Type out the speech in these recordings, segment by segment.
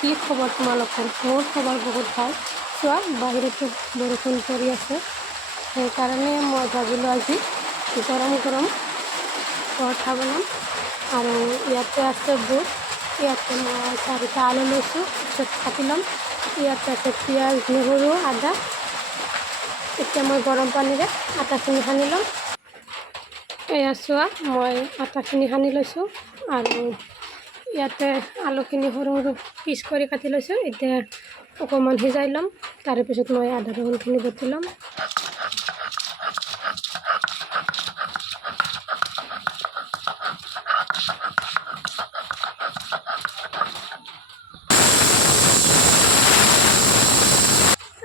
কি খবৰ তোমালোকৰ? মোৰ খবৰ বহুত ভাল। চোৱা বাহিৰতো বৰষুণ পৰি আছে, সেইকাৰণে মই ভাবিলোঁ আজি গৰম গৰম পৰঠা বনাম। আৰু ইয়াতে আছে বুট, ইয়াতে মই 4টা আলু লৈছোঁ, পিছত কাটি ল'ম। ইয়াতে আছে পিঁয়াজ, নহৰু, আদা। এতিয়া মই গৰম পানীৰে আটাখিনি সানি ল'ম। এয়া চোৱা মই আটাখিনি সানি লৈছোঁ আৰু ইয়াতে আলুখিনি সৰু সৰু পিচ কৰি কাটি লৈছোঁ। এতিয়া অকণমান সিজাই ল'ম, তাৰে পিছত মই আদা ৰহুনখিনি বটি ল'ম।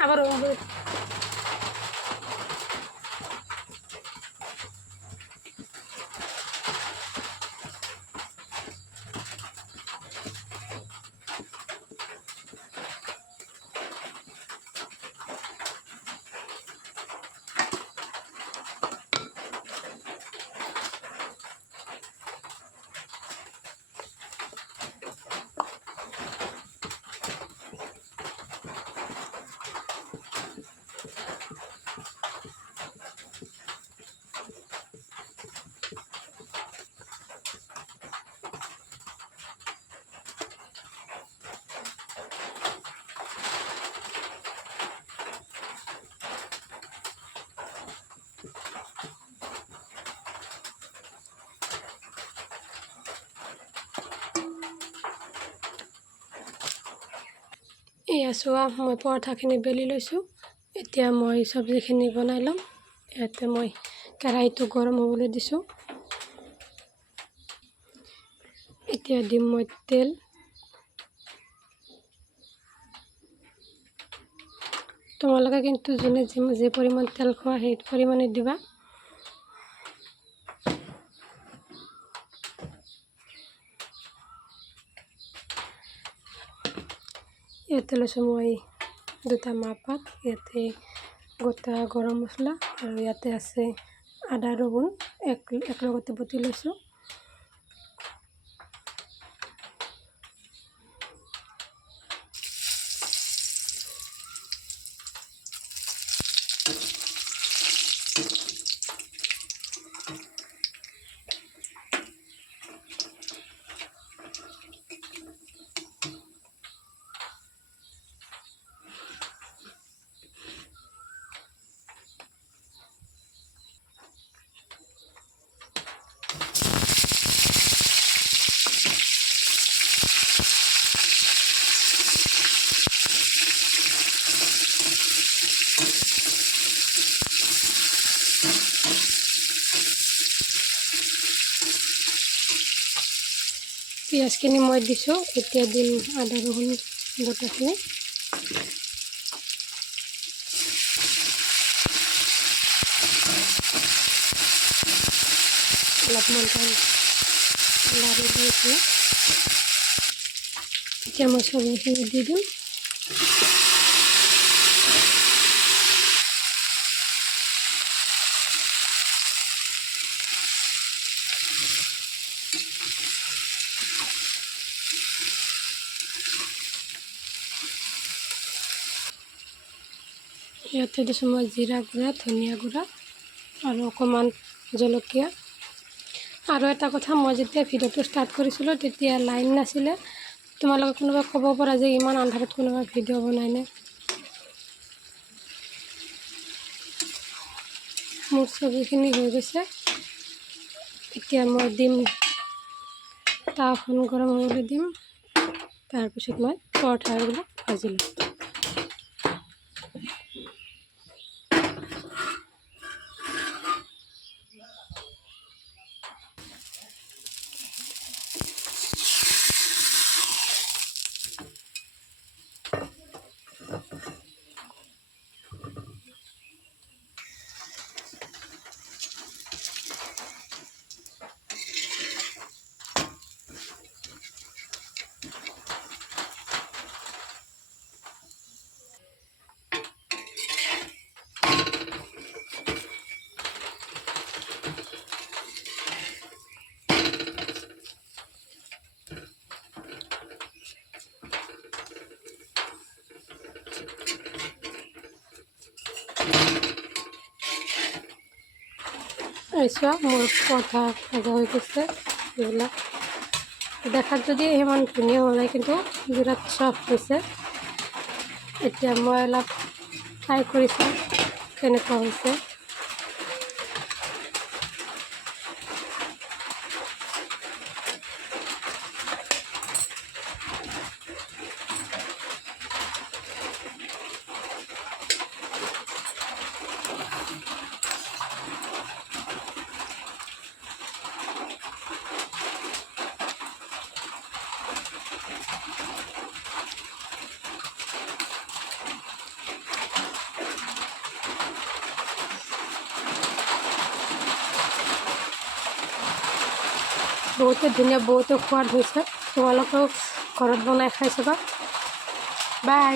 আবার এয়া চোৱা মই পৰঠাখিনি বেলি লৈছোঁ। এতিয়া মই চব্জিখিনি বনাই ল'ম। ইয়াতে মই কেৰাহীটো গৰম হ'বলৈ দিছোঁ। এতিয়া দিম মই তেল। তোমালোকে কিন্তু যোনে যে পৰিমাণ তেল খোৱা সেই পৰিমাণে দিবা। ইয়াতে লৈছোঁ মই 2টা মাহপাত, ইয়াতে গোটা গৰম মছলা আৰু ইয়াতে আছে আদা ৰহুন একেলগতে বটি লৈছোঁ। পিঁয়াজখিনি মই দিছোঁ। এতিয়া দিম আদা ৰহুন বটাখিনি। অলপমান টাইম লাৰি লৈছোঁ। এতিয়া মই চব্জিখিনি দি দিম। ইয়াতে দিছোঁ মই জিৰা গুড়া, ধনিয়া গুড়া আৰু অকণমান জলকীয়া। আৰু এটা কথা, মই যেতিয়া ভিডিঅ'টো ষ্টাৰ্ট কৰিছিলোঁ তেতিয়া লাইন নাছিলে। তোমালোকে কোনোবা ক'ব পৰা যে ইমান আন্ধাৰত কোনোবা ভিডিঅ' বনায়নে। মোৰ চব্জিখিনি হৈ গৈছে। এতিয়া মই দিম তাৱাখন গৰম হ'বলৈ দিম, তাৰপিছত মই পৰঠাবিলাক ভাজি ল'ম। চোৱা মোৰ পৰঠা ভাজা হৈ গৈছে এইবিলাক দেখাত যদি ইমান ধুনীয়া ওলায় কিন্তু বিৰাট চফ্ট হৈছে এতিয়া মই অলপ ফ্ৰাই কৰি চাওঁ কেনেকুৱা হৈছে বহুতে ধুনীয়া বহুতে সোৱাদ হৈছে তোমালোকেও ঘৰত বনাই খাই চাবা বাই